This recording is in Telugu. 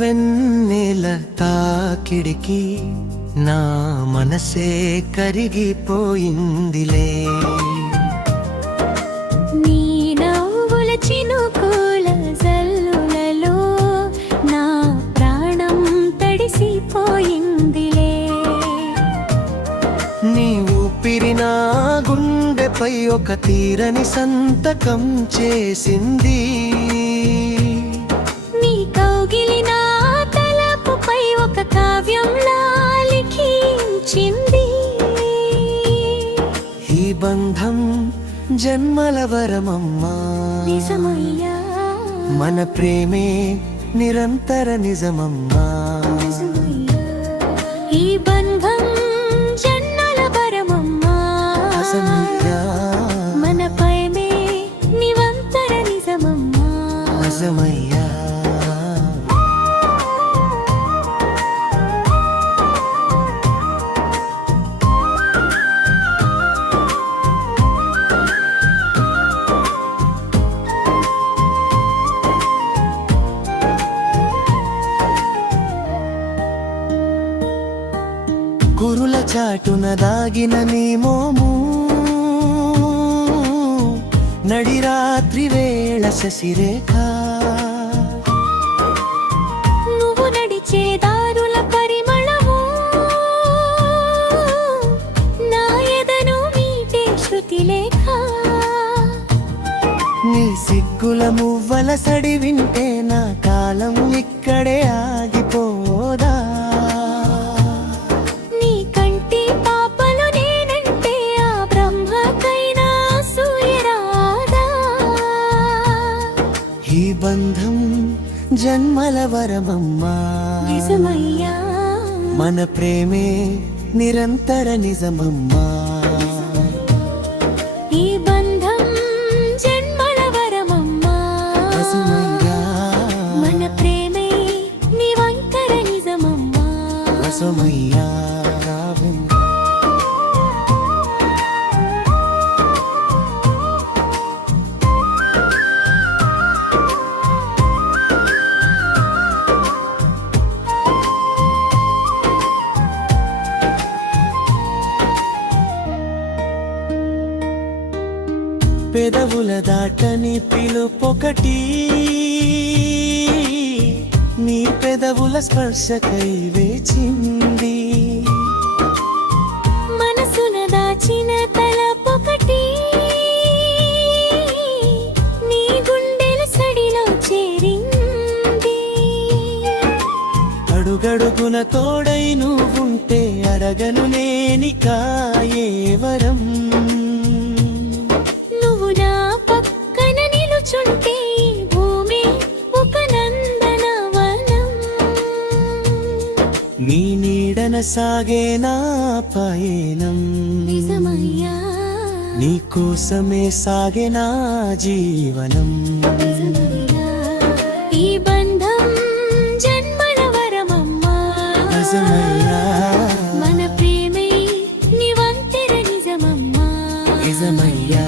వెన్నెల తాకిడికి నా మనసే కరిగిపోయిందిలే. నీ నవ్వుల చినుకుల జల్లులలో నా ప్రాణం తడిసిపోయిందిలే. నీ ఊపిరి నా గుండెపై ఒక తీరని సంతకం చేసింది. నీ కౌగిలి నా తలపుపై ఒక కావ్యంలా లిఖించింది. ఈ బంధం జన్మల వరమమ్మా, నిజమయ్యా మన ప్రేమే నిరంతర నిజమమ్మా. ఈ బంధం జన్మల వరమమ్మా, మన ప్రేమే నిరంతర నిజమమ్మా. నిజమయ్యా. కురుల చాటున దాగిన నీ మోము, నడిరాత్రి వేళ శశిరేఖ. నువ్వు నడిచే దారుల పరిమళము, నా ఎదను మీటే శృతి లేఖ. నీ సిగ్గుల మువ్వల సడి వింటే నా కాలం ఇక్కడే ఆగిపోదా. నీ కంటి పాపలు నేనంటే ఆ బ్రహ్మకైనా సూయరాదా. ఈ బంధం జన్మల వరమమ్మా, నిజమయ్యా మన ప్రేమే నిరంతర నిజమమ్మా. ఈ బంధం జన్మల వరమమ్మా, మన ప్రేమే నిరంతర నిజమమ్మా. రసమయ్యా. పెదవుల దాటని పిలుపొకటి, నీ పెదవుల స్పర్శకై వేచింది. మనసున దాచిన తలపొకటి, నీ గుండెల సడిలో చేరింది. అడుగడుగున తోడై నువ్వుంటే అడగను నేని కాయే వరం. నువ్వు నా పక్కన నిలుచుంటే భూమి ఒక నందనవనం. నీ నీడన సాగే నా పయనం, నిజమయ్యా నీ కోసమే సాగే నా జీవనం. నిజమయ్యా. ఈ బంధం జన్మల వరమమ్మా, నిజమయ్యా. మన ప్రేమే నిరంతర నిజమమ్మా. నిజమయ్యా.